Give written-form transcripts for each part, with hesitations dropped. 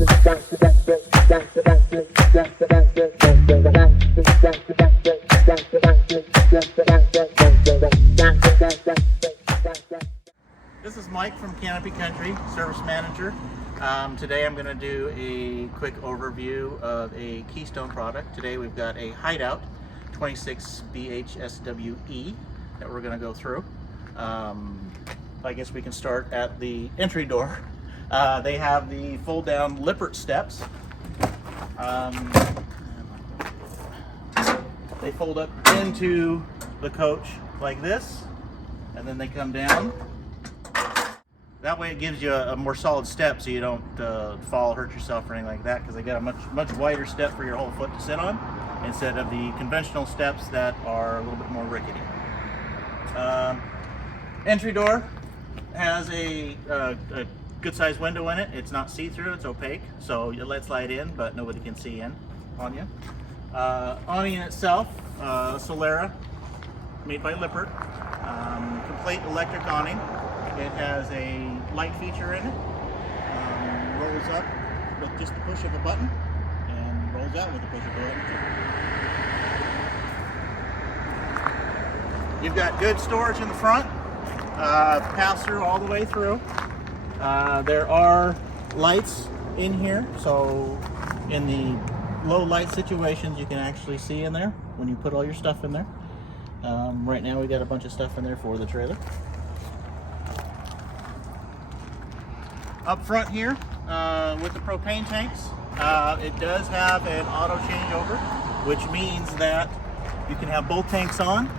This is Mike from Canopy Country, Service Manager. Today I'm going to do a quick overview of a Keystone product. Today we've got a Hideout 26Bhswe that we're going to go through. I guess we can start at the entry door. They have the fold down Lippert steps. They fold up into the coach like this, and then they come down. That way it gives you a more solid step so you don't fall, hurt yourself or anything like that, because they got a much wider step for your whole foot to sit on instead of the conventional steps that are a little bit more rickety. Entry door has a good sized window in it. It's not see-through, it's opaque, so it lets light in but nobody can see in on you. Awning itself, Solera, made by Lippert, complete electric awning. It has a light feature in it, rolls up with just the push of a button, and rolls out with the push of a button. You've got good storage in the front, pass through all the way through. There are lights in here, so in the low light situations you can actually see in there when you put all your stuff in there. Right now we got a bunch of stuff in there for the trailer. Up front here with the propane tanks, it does have an auto changeover, which means that you can have both tanks on.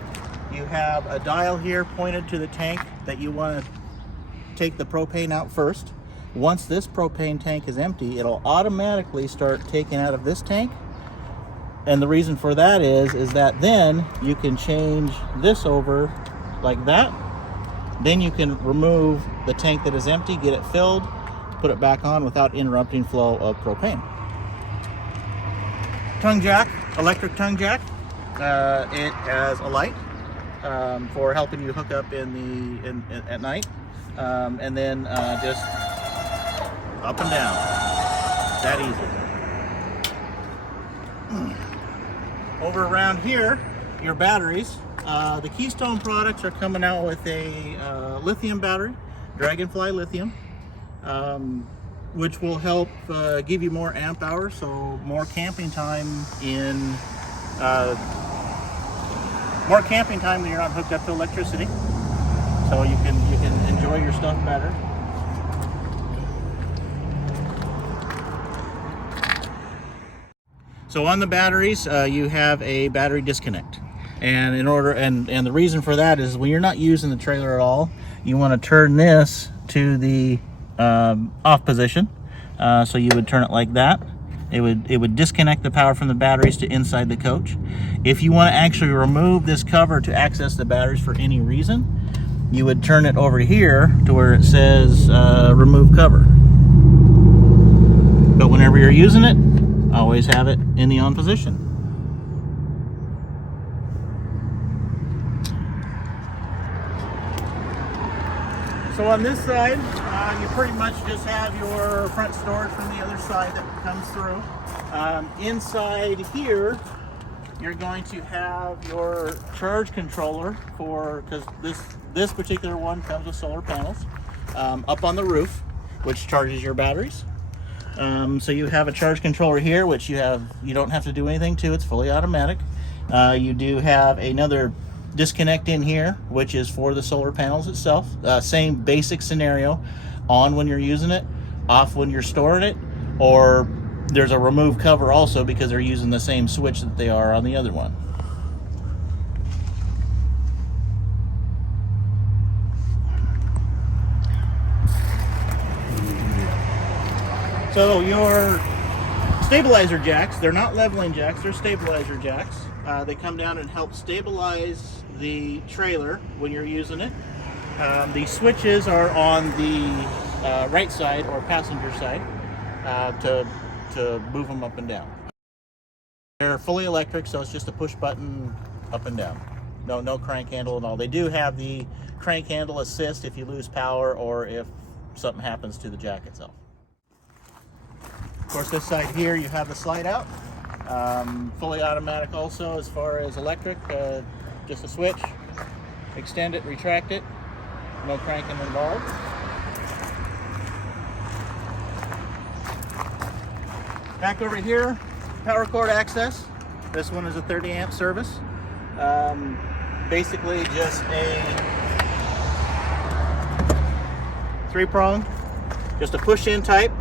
You have a dial here pointed to the tank that you want to take the propane out first. Once this propane tank is empty, it'll automatically start taking out of this tank. And the reason for that is that then you can change this over like that. Then you can remove the tank that is empty, get it filled, put it back on without interrupting flow of propane. Tongue jack, electric tongue jack. It has a light for helping you hook up at night, and then just up and down. That easy. Over around here, your batteries. The Keystone products are coming out with a lithium battery, Dragonfly lithium, which will help give you more amp hours, so more camping time when you're not hooked up to electricity, so you can enjoy your stuff better. So on the batteries, you have a battery disconnect. And and the reason for that is when you're not using the trailer at all, you want to turn this to the off position. So you would turn it like that. It would disconnect the power from the batteries to inside the coach. If you want to actually remove this cover to access the batteries for any reason, you would turn it over here to where it says remove cover. But whenever you're using it, always have it in the on position. So on this side, you pretty much just have your front storage from the other side that comes through. Inside here, you're going to have your charge controller because this particular one comes with solar panels up on the roof, which charges your batteries. So you have a charge controller here, which you don't have to do anything to. It's fully automatic. You do have another disconnect in here, which is for the solar panels itself. Same basic scenario: on when you're using it, off when you're storing it, or there's a remove cover also because they're using the same switch that they are on the other one. So your stabilizer jacks, they're not leveling jacks, they're stabilizer jacks. They come down and help stabilize the trailer when you're using it. The switches are on the right side or passenger side to move them up and down. They're fully electric, so it's just a push button up and down. No crank handle at all. They do have the crank handle assist if you lose power or if something happens to the jack itself. course, this side here you have the slide out. Fully automatic also as far as electric, just a switch. Extend it, retract it, no cranking involved. Back over here, power cord access. This one is a 30 amp service. Basically just a 3-prong, just a push-in type.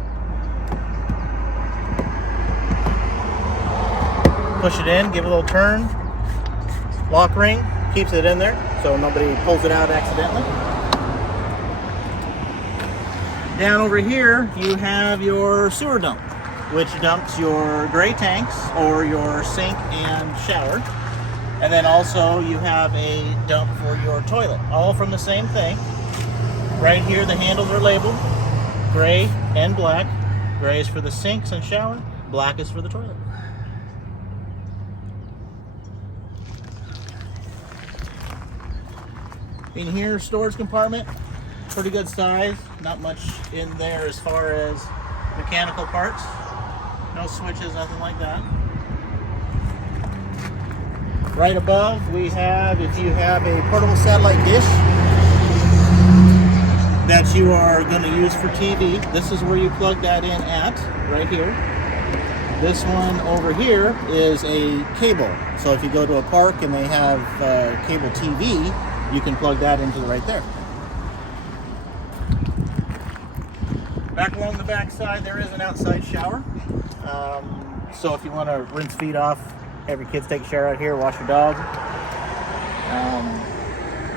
Push it in, give it a little turn, lock ring, keeps it in there so nobody pulls it out accidentally. Down over here you have your sewer dump, which dumps your gray tanks or your sink and shower. And then also you have a dump for your toilet, all from the same thing. Right here the handles are labeled gray and black. Gray is for the sinks and shower, black is for the toilet. In here, storage compartment, pretty good size, not much in there as far as mechanical parts. No switches, nothing like that. Right above we have, if you have a portable satellite dish that you are going to use for TV, this is where you plug that in at, right here. This one over here is a cable. So if you go to a park and they have cable TV, you can plug that into right there. Back along the back side, there is an outside shower. So if you want to rinse feet off, have your kids take a shower out here, wash your dog.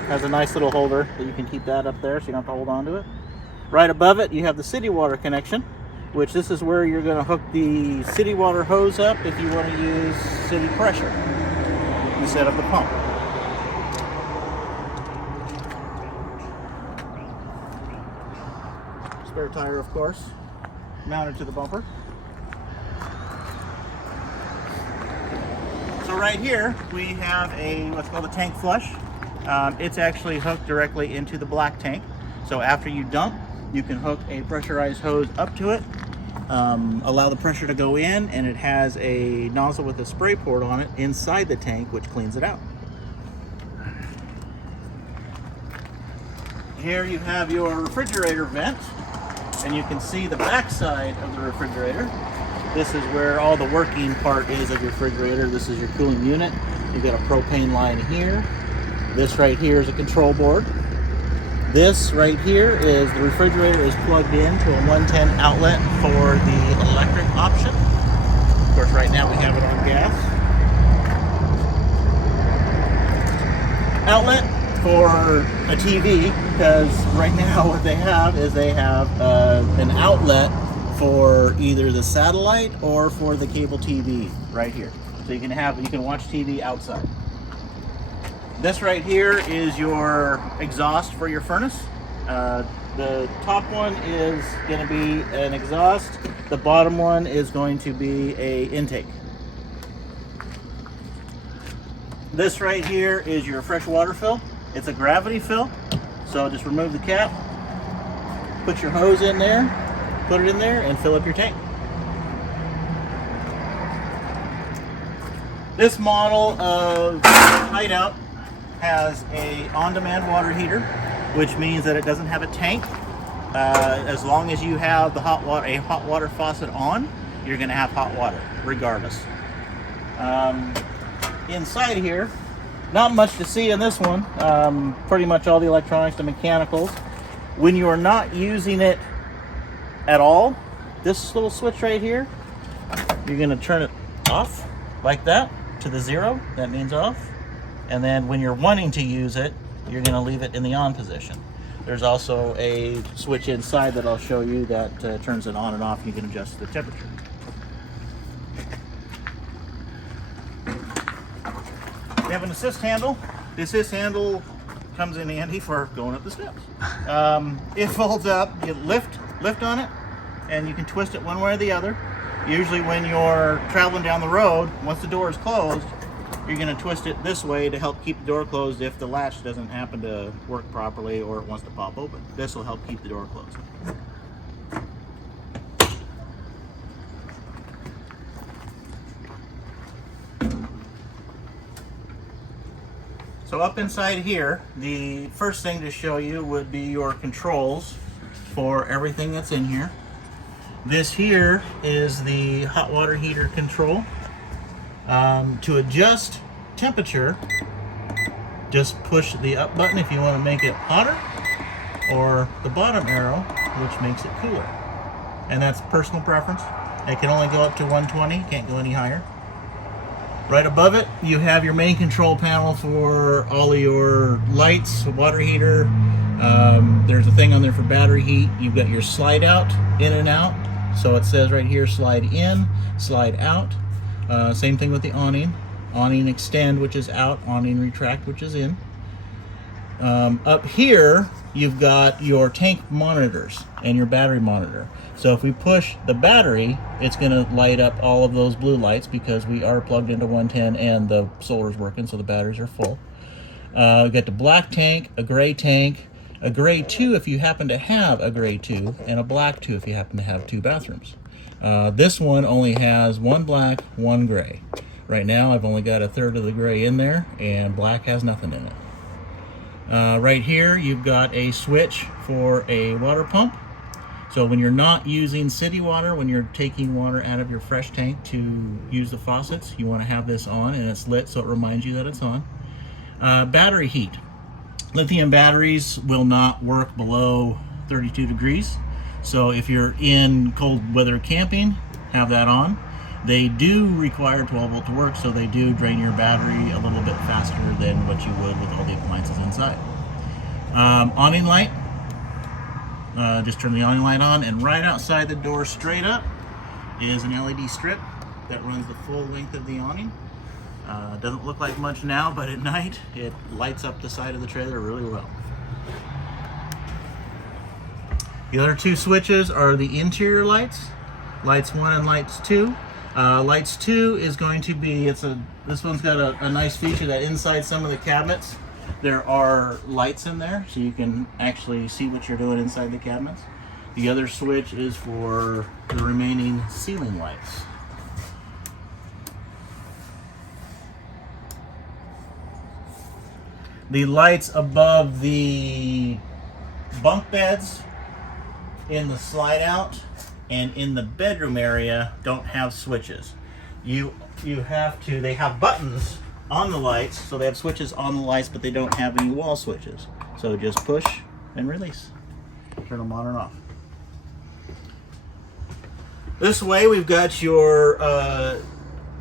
Has a nice little holder that you can keep that up there so you don't have to hold on to it. Right above it, you have the city water connection, which this is where you're going to hook the city water hose up if you want to use city pressure instead of the pump. Spare tire, of course, mounted to the bumper. So right here we have what's called a tank flush. It's actually hooked directly into the black tank. So after you dump, you can hook a pressurized hose up to it, allow the pressure to go in, and it has a nozzle with a spray port on it inside the tank, which cleans it out. Here you have your refrigerator vent, and you can see the back side of the refrigerator. This is where all the working part is of your refrigerator. This is your cooling unit. You've got a propane line here. This right here is a control board. This right here is the refrigerator is plugged into a 110 outlet for the electric option. Of course, right now we have it on gas. Outlet for a TV, because right now what they have is they have an outlet for either the satellite or for the cable TV right here. So you can watch TV outside. This right here is your exhaust for your furnace. The top one is going to be an exhaust. The bottom one is going to be a intake. This right here is your fresh water fill. It's a gravity fill. So just remove the cap, put your hose in there, put it in there, and fill up your tank. This model of Hideout has a on-demand water heater, which means that it doesn't have a tank. As long as you have a hot water faucet on, you're going to have hot water regardless. Inside here, not much to see in this one. Pretty much all the electronics, the mechanicals. When you are not using it at all, this little switch right here, you're going to turn it off like that to the 0. That means off. And then when you're wanting to use it, you're going to leave it in the on position. There's also a switch inside that I'll show you that turns it on and off. You can adjust the temperature. We have an assist handle. The assist handle comes in handy for going up the steps. It folds up. You lift on it, and you can twist it one way or the other. Usually when you're traveling down the road, once the door is closed, you're going to twist it this way to help keep the door closed if the latch doesn't happen to work properly or it wants to pop open. This will help keep the door closed. So up inside here, the first thing to show you would be your controls for everything that's in here. This here is the hot water heater control. To adjust temperature, just push the up button if you want to make it hotter, or the bottom arrow, which makes it cooler. And that's personal preference. It can only go up to 120, can't go any higher. Right above it, you have your main control panel for all of your lights, water heater. There's a thing on there for battery heat. You've got your slide out, in and out. So it says right here, slide in, slide out. Same thing with the awning. Awning extend, which is out. Awning retract, which is in. Up here, you've got your tank monitors and your battery monitor. So if we push the battery, it's going to light up all of those blue lights because we are plugged into 110 and the solar's working, so the batteries are full. We've got the black tank, a gray 2 if you happen to have a gray 2, and a black 2 if you happen to have 2 bathrooms. This one only has 1 black, 1 gray. Right now I've only got a third of the gray in there, and black has nothing in it. Right here you've got a switch for a water pump. So when you're not using city water, when you're taking water out of your fresh tank to use the faucets, you want to have this on and it's lit so it reminds you that it's on. Battery heat. Lithium batteries will not work below 32 degrees. So if you're in cold weather camping, have that on. They do require 12 volt to work, so they do drain your battery a little bit faster than what you would with all the appliances inside. Awning light. Just turn the awning light on, and right outside the door straight up is an LED strip that runs the full length of the awning. Doesn't look like much now, but at night it lights up the side of the trailer really well. The other 2 switches are the interior lights, lights 1 and lights 2. Lights 2 is going to be, this one's got a nice feature that inside some of the cabinets there are lights in there, so you can actually see what you're doing inside the cabinets. The other switch is for the remaining ceiling lights. The lights above the bunk beds, in the slide out, and in the bedroom area don't have switches. You have to, they have buttons on the lights, so they have switches on the lights, but they don't have any wall switches. So just push and release. Turn them on and off. This way we've got your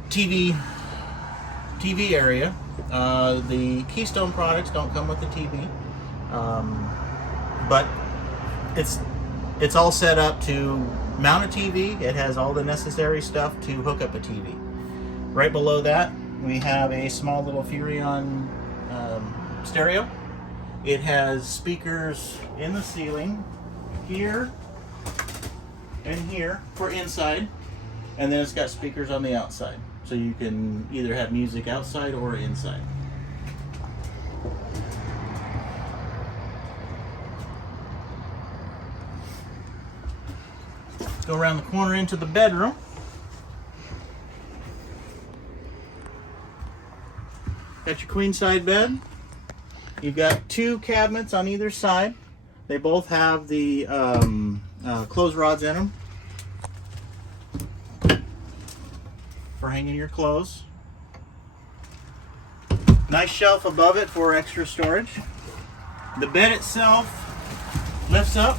TV area. The Keystone products don't come with the TV, but it's all set up to mount a TV. It has all the necessary stuff to hook up a TV. Right below that we have a small little Furrion stereo. It has speakers in the ceiling here and here for inside, and then it's got speakers on the outside, so you can either have music outside or inside. Go around the corner into the bedroom. Got your queen side bed. You've got 2 cabinets on either side. They both have the clothes rods in them for hanging your clothes. Nice shelf above it for extra storage. The bed itself lifts up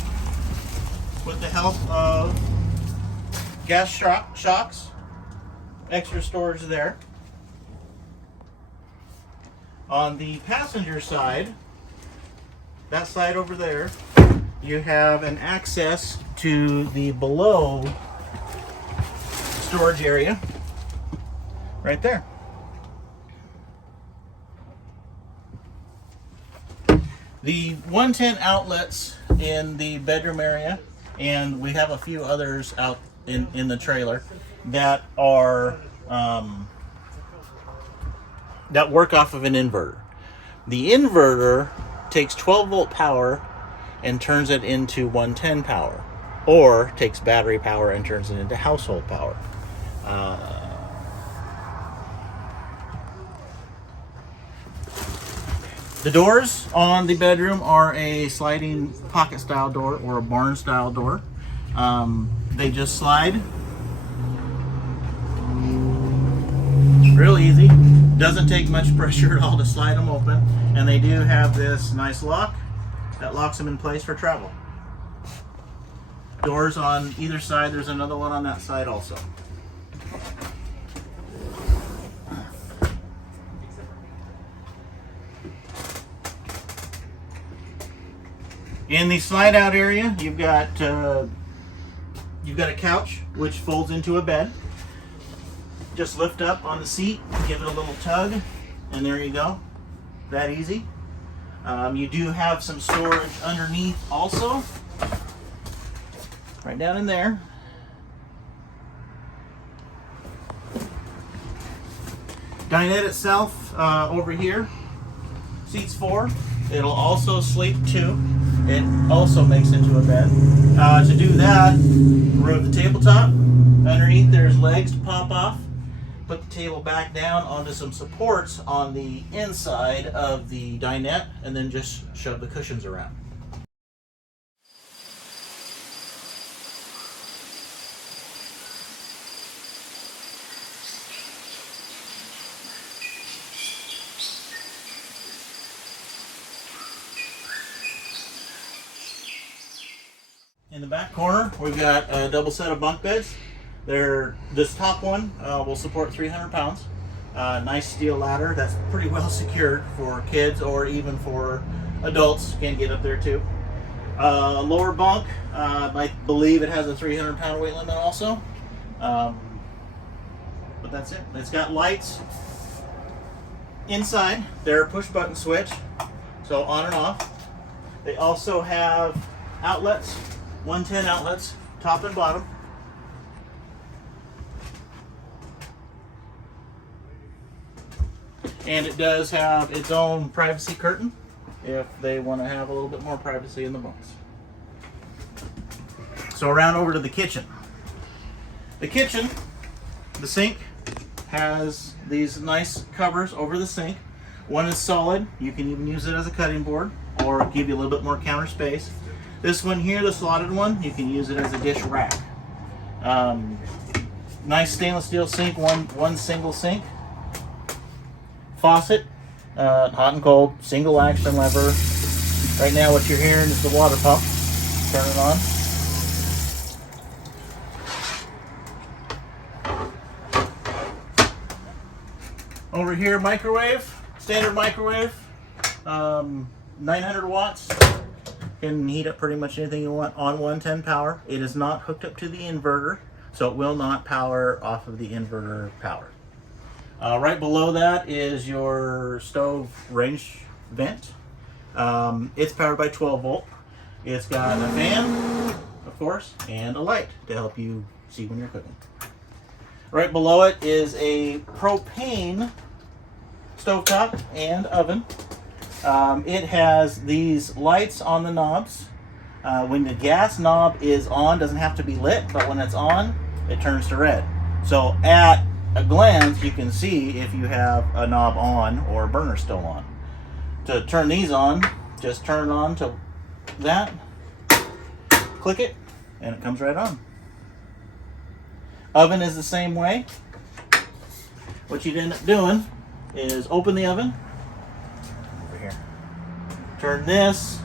with the help of gas shocks. Extra storage there. On the passenger side, that side over there, you have an access to the below storage area right there. The 110 outlets in the bedroom area, and we have a few others out in the trailer that are that work off of an inverter. The inverter takes 12 volt power and turns it into 110 power, or takes battery power and turns it into household power. The doors on the bedroom are a sliding pocket style door or a barn style door. They just slide. Real easy. Doesn't take much pressure at all to slide them open. And they do have this nice lock that locks them in place for travel. Doors on either side. There's another one on that side also. In the slide out area, you've got a couch which folds into a bed. Just lift up on the seat, give it a little tug, and there you go. That easy. You do have some storage underneath also. Right down in there. Dinette itself over here, seats 4. It'll also sleep 2. It also makes into a bed. To do that, remove the tabletop. Underneath there's legs to pop off. Put the table back down onto some supports on the inside of the dinette, and then just shove the cushions around. In the back corner, we've got a double set of bunk beds. This top one will support 300 pounds. Nice steel ladder that's pretty well secured for kids or even for adults. Can get up there too. Lower bunk, I believe it has a 300 pound weight limit also. But that's it. It's got lights inside. They're push button switch, so on and off. They also have outlets. 110 outlets, top and bottom. And it does have its own privacy curtain if they want to have a little bit more privacy in the bunks. So around over to the kitchen. The kitchen, the sink, has these nice covers over the sink. One is solid. You can even use it as a cutting board or give you a little bit more counter space. This one here, the slotted one, you can use it as a dish rack. Nice stainless steel sink, one single sink. Faucet, hot and cold, single action lever. Right now what you're hearing is the water pump. Turn it on. Over here, microwave, standard microwave, 900 watts. Can heat up pretty much anything you want on 110 power. It is not hooked up to the inverter, so it will not power off of the inverter power. Right below that is your stove range vent. It's powered by 12 volt. It's got a fan, of course, and a light to help you see when you're cooking. Right below it is a propane stovetop and oven. It has these lights on the knobs. When the gas knob is on, doesn't have to be lit, but when it's on, it turns to red. So at a glance, you can see if you have a knob on or a burner still on. To turn these on, just turn it on to that, click it, and it comes right on. Oven is the same way. What you'd end up doing is open the oven. Turn this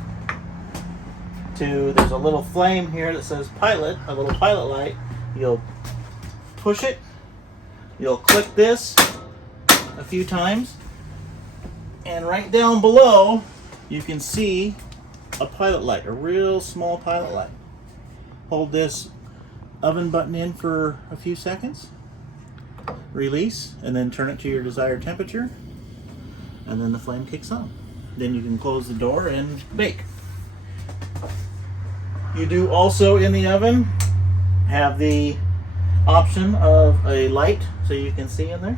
to, there's a little flame here that says pilot, a little pilot light. You'll push it, you'll click this a few times, and right down below you can see a pilot light, a real small pilot light. Hold this oven button in for a few seconds, release, and then turn it to your desired temperature, and then the flame kicks on. Then you can close the door and bake. You do also in the oven have the option of a light so you can see in there.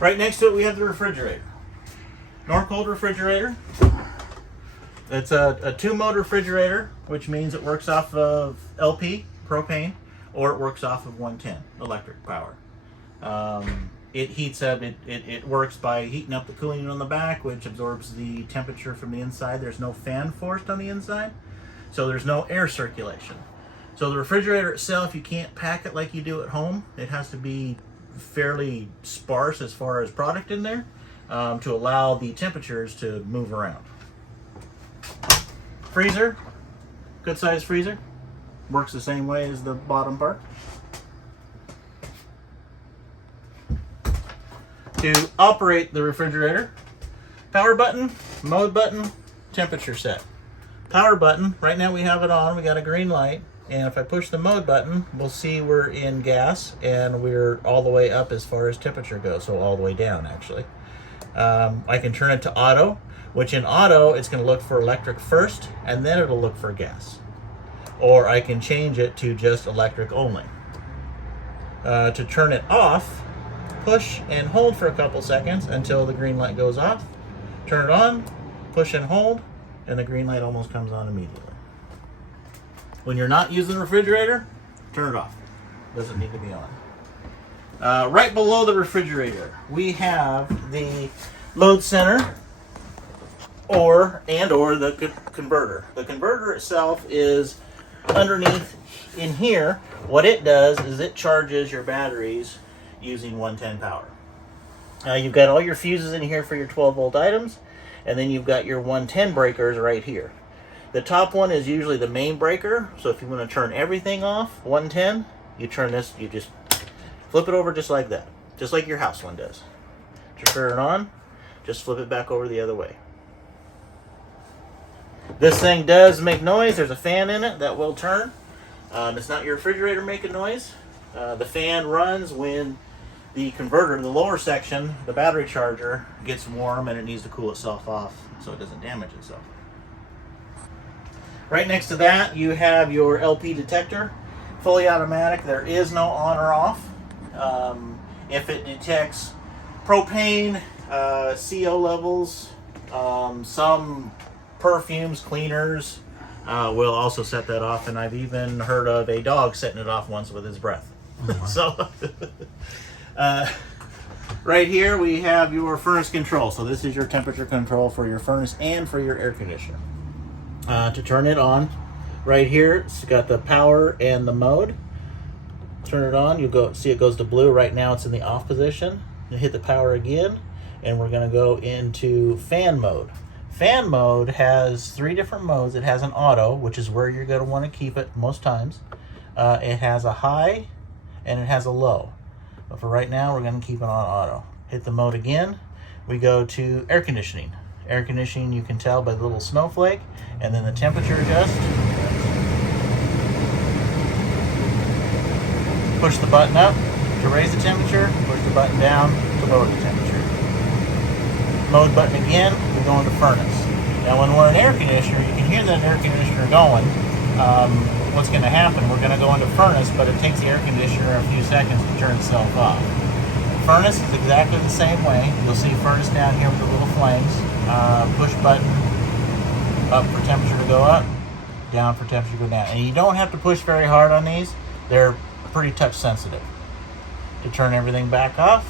Right next to it we have the refrigerator. Norcold refrigerator. It's a 2-mode refrigerator, which means it works off of LP, propane, or it works off of 110 electric power. It heats up, it works by heating up the cooling unit on the back, which absorbs the temperature from the inside. There's no fan forced on the inside, so there's no air circulation. So the refrigerator itself, you can't pack it like you do at home. It has to be fairly sparse as far as product in there to allow the temperatures to move around. Freezer, good size freezer. Works the same way as the bottom part. To operate the refrigerator, power button, mode button, temperature set. Power button, right now we have it on, we got a green light, and if I push the mode button, we'll see we're in gas and we're all the way up as far as temperature goes, so all the way down actually. I can turn it to auto, which in auto, it's gonna look for electric first, and then it'll look for gas. Or I can change it to just electric only. To turn it off, push and hold for a couple seconds until the green light goes off. Turn it on, push and hold, and the green light almost comes on immediately. When you're not using the refrigerator, turn it off. Doesn't need to be on. Right below the refrigerator, we have the load center or the converter. The converter itself is underneath in here. What it does is it charges your batteries using 110 power. You've got all your fuses in here for your 12 volt items, and then you've got your 110 breakers right here. The top one is usually the main breaker, so if you want to turn everything off, 110, you turn this, you just flip it over just like that, just like your house one does. To turn it on, just flip it back over the other way. This thing does make noise. There's a fan in it that will turn. It's not your refrigerator making noise. The fan runs when the converter, the lower section, the battery charger, gets warm and it needs to cool itself off so it doesn't damage itself. Right next to that, you have your LP detector, fully automatic. There is no on or off. If it detects propane, CO levels, some perfumes, cleaners, we'll also set that off, and I've even heard of a dog setting it off once with his breath. So right here we have your furnace control. So this is your temperature control for your furnace and for your air conditioner. To turn it on, right here it's got the power and the mode. Turn it on, you go see it goes to blue. Right now it's in the off position. You hit the power again, and we're going to go into fan mode. Fan mode has 3 different modes. It has an auto, which is where you're going to want to keep it most times. It has a high and it has a low. But for right now, we're going to keep it on auto. Hit the mode again. We go to air conditioning. Air conditioning, you can tell by the little snowflake, and then the temperature adjust. Push the button up to raise the temperature, push the button down to lower the temperature. Mode button again, we go into furnace. Now when we're in air conditioner, you can hear that air conditioner going. What's going to happen, we're going to go into furnace, but it takes the air conditioner a few seconds to turn itself off. Furnace is exactly the same way. You'll see furnace down here with the little flames. Push button up for temperature to go up, down for temperature to go down. And you don't have to push very hard on these. They're pretty touch sensitive. To turn everything back off,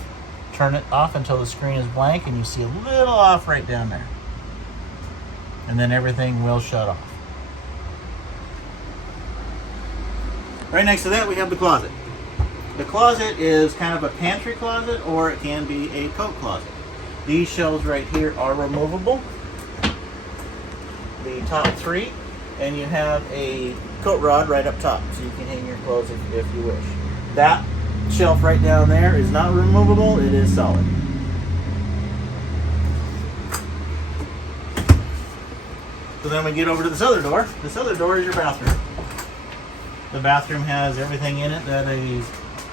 turn it off until the screen is blank and you see a little off right down there. And then everything will shut off. Right next to that we have the closet. The closet is kind of a pantry closet, or it can be a coat closet. These shelves right here are removable. The top 3, and you have a coat rod right up top, so you can hang your clothes if you wish. That shelf right down there is not removable, it is solid. So then we get over to this other door. This other door is your bathroom. The bathroom has everything in it that a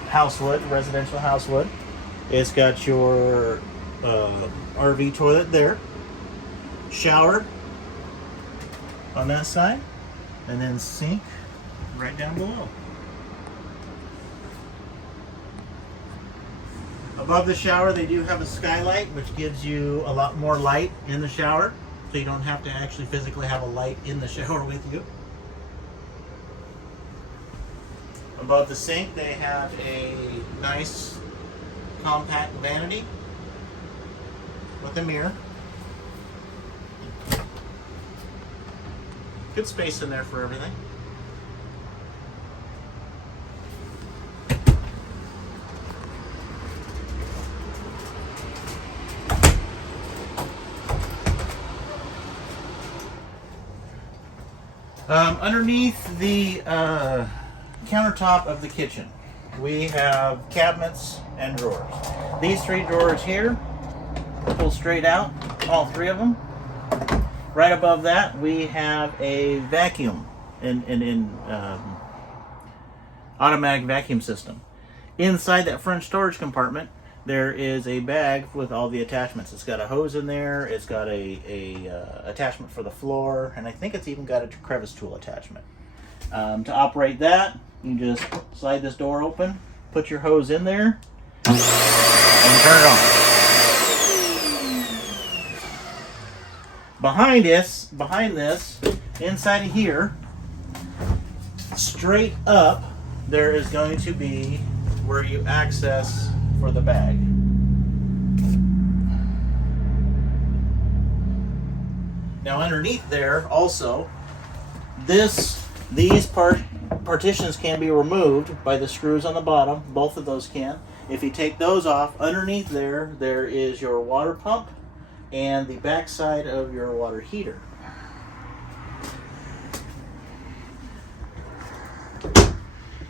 house would, residential house would. It's got your RV toilet there, shower on that side, and then sink right down below. Above the shower, they do have a skylight, which gives you a lot more light in the shower, so you don't have to actually physically have a light in the shower with you. Above the sink, they have a nice compact vanity with a mirror. Good space in there for everything. Underneath the countertop of the kitchen, we have cabinets and drawers. These 3 drawers here pull straight out, all 3 of them. Right above that, we have a vacuum in automatic vacuum system. Inside that front storage compartment, there is a bag with all the attachments. It's got a hose in there, it's got a attachment for the floor, and I think it's even got a crevice tool attachment. To operate that, you just slide this door open, put your hose in there, and turn it on. Behind this, inside of here, straight up, there is going to be where you access for the bag. Now underneath there also, these partitions can be removed by the screws on the bottom. Both of those can. If you take those off, underneath there is your water pump and the back side of your water heater.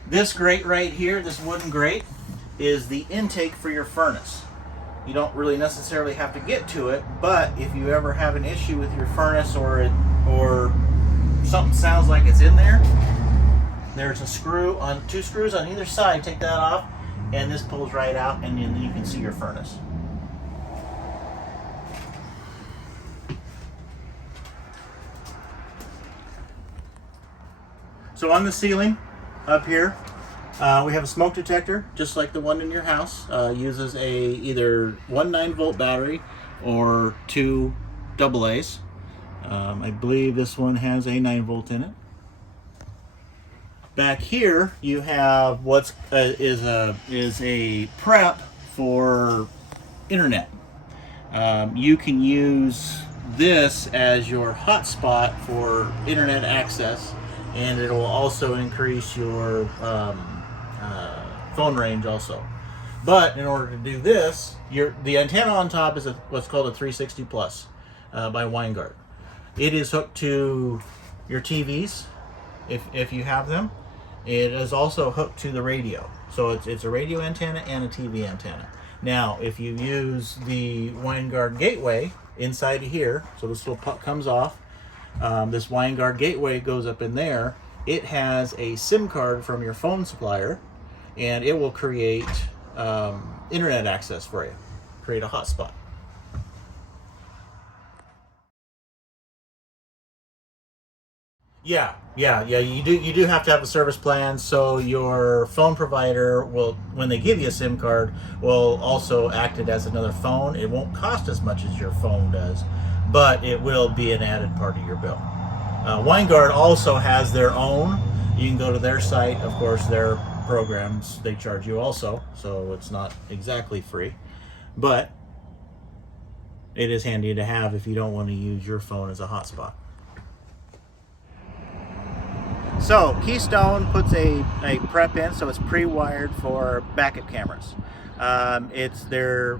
This grate right here, this wooden grate, is the intake for your furnace. You don't really necessarily have to get to it, but if you ever have an issue with your furnace or something sounds like it's in there, there's a screw on 2 screws on either side. Take that off, and this pulls right out, and then you can see your furnace. So on the ceiling up here, we have a smoke detector, just like the one in your house. Uses either one 9-volt battery or 2 AA's. I believe this one has a 9-volt in it. Back here, you have is a prep for internet. You can use this as your hotspot for internet access, and it will also increase your phone range also. But in order to do this, the antenna on top is what's called a 360 Plus by Winegard. It is hooked to your TVs if you have them. It is also hooked to the radio. So it's a radio antenna and a TV antenna. Now, if you use the Winegard gateway inside of here, so this little puck comes off, this Winegard gateway goes up in there. It has a SIM card from your phone supplier, and it will create internet access for you, create a hotspot. Yeah. You do have to have a service plan, so your phone provider will, when they give you a SIM card, will also act it as another phone. It won't cost as much as your phone does, but it will be an added part of your bill. Winegard also has their own. You can go to their site. Of course, their programs, they charge you also, so it's not exactly free, but it is handy to have if you don't want to use your phone as a hotspot. So Keystone puts a prep in, so it's pre-wired for backup cameras. They're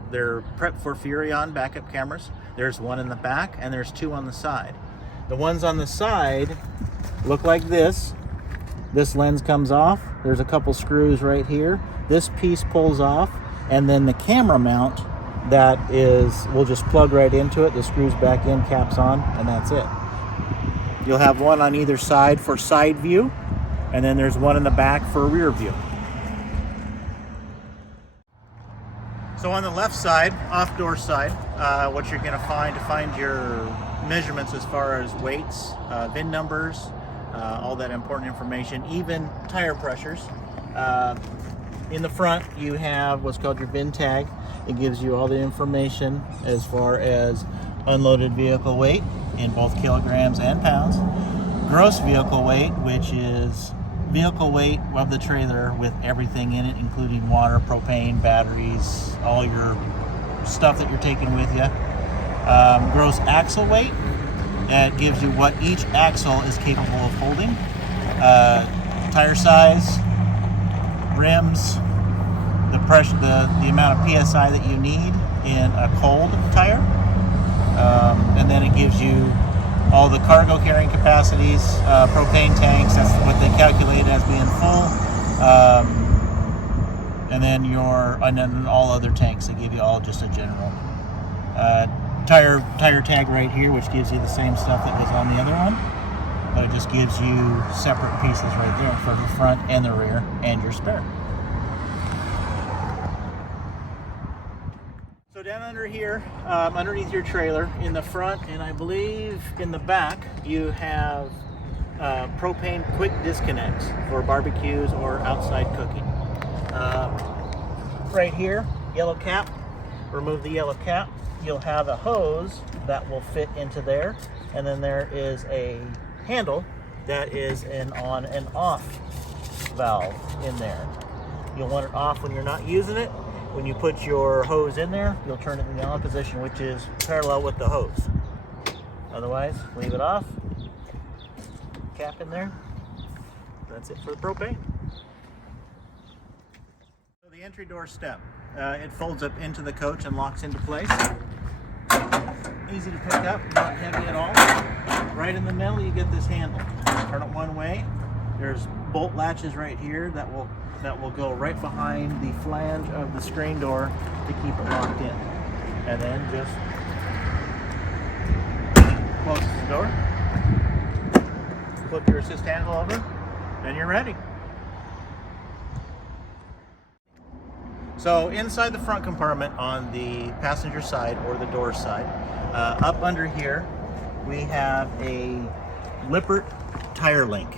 prepped for Furrion backup cameras. There's one in the back and there's 2 on the side. The ones on the side look like this. This lens comes off. There's a couple screws right here. This piece pulls off, and then the camera mount will just plug right into it. The screws back in, caps on, and that's it. You'll have one on either side for side view, and then there's one in the back for rear view. So on the left side, off door side, what you're going to find your measurements as far as weights, VIN numbers, all that important information, even tire pressures. In the front, you have what's called your VIN tag. It gives you all the information as far as unloaded vehicle weight in both kilograms and pounds, gross vehicle weight, which is vehicle weight of the trailer with everything in it, including water, propane, batteries, all your stuff that you're taking with you. Gross axle weight, that gives you what each axle is capable of holding. Tire size, rims, the pressure, the amount of PSI that you need in a cold tire. And then it gives you all the cargo carrying capacities, propane tanks, that's what they calculate as being full. And then all other tanks, they give you all just a general. Tire tag right here, which gives you the same stuff that was on the other one, but it just gives you separate pieces right there for the front and the rear and your spare. So down under here, underneath your trailer, in the front and I believe in the back, you have propane quick disconnects for barbecues or outside cooking. Right here, yellow cap, remove the yellow cap. You'll have a hose that will fit into there, and then there is a handle that is an on and off valve in there. You'll want it off when you're not using it. When you put your hose in there, you'll turn it in the on position, which is parallel with the hose. Otherwise, leave it off. Cap in there. That's it for the propane. So the entry door step. It folds up into the coach and locks into place. Easy to pick up, not heavy at all. Right in the middle, you get this handle. Turn it one way. There's bolt latches right here that will go right behind the flange of the screen door to keep it locked in. And then just close the door. Flip your assist handle over, then you're ready. So inside the front compartment on the passenger side or the door side, up under here, we have a Lippert tire link.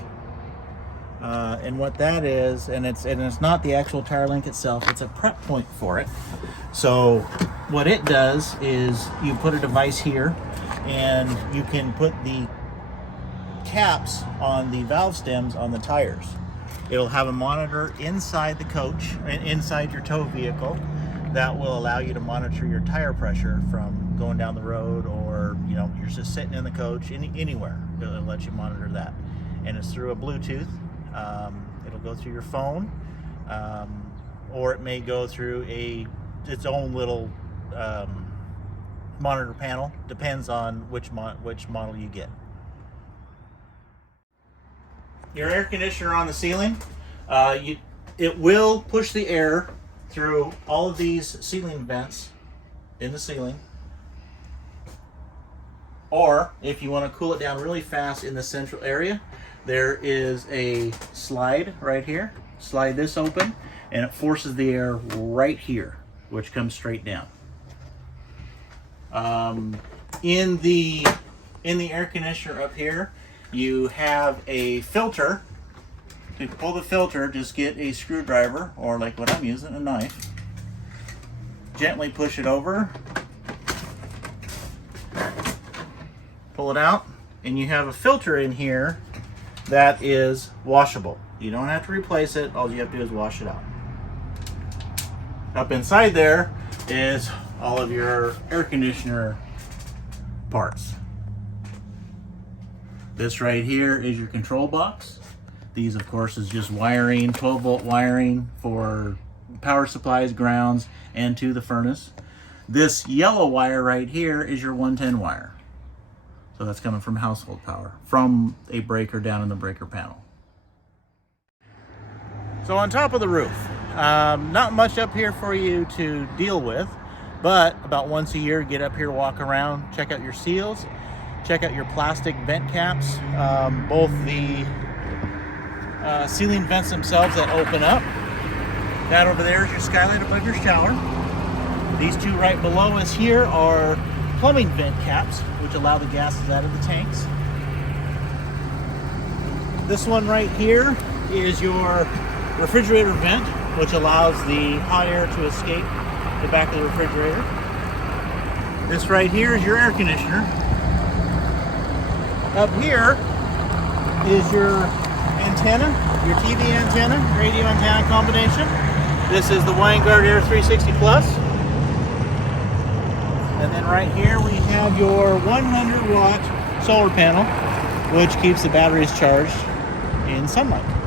And what that is, and it's not the actual tire link itself, it's a prep point for it. So what it does is you put a device here and you can put the caps on the valve stems on the tires. It'll have a monitor inside the coach, inside your tow vehicle, that will allow you to monitor your tire pressure from going down the road, or you're just sitting in the coach, anywhere. It'll let you monitor that, and it's through a Bluetooth. It'll go through your phone, or it may go through its own little monitor panel. Depends on which model you get. Your air conditioner on the ceiling, it will push the air through all of these ceiling vents in the ceiling. Or if you want to cool it down really fast in the central area, there is a slide right here. Slide this open and it forces the air right here, which comes straight down. In the air conditioner up here, you have a filter. To pull the filter, just get a screwdriver, or like what I'm using, a knife. Gently push it over. Pull it out, and you have a filter in here that is washable. You don't have to replace it, all you have to do is wash it out. Up inside there is all of your air conditioner parts. This right here is your control box. These, of course, is just wiring, 12-volt wiring for power supplies, grounds, and to the furnace. This yellow wire right here is your 110 wire. So that's coming from household power, from a breaker down in the breaker panel. So on top of the roof, not much up here for you to deal with, but about once a year, get up here, walk around, check out your seals, check out your plastic vent caps, both the ceiling vents themselves that open up. That over there is your skylight above your shower. These two right below us here are plumbing vent caps, which allow the gases out of the tanks. This one right here is your refrigerator vent, which allows the hot air to escape the back of the refrigerator. This right here is your air conditioner. Up here is your antenna, your TV antenna, radio antenna combination. This is the Winegard Air 360 Plus. And then right here we have your 100 watt solar panel, which keeps the batteries charged in sunlight.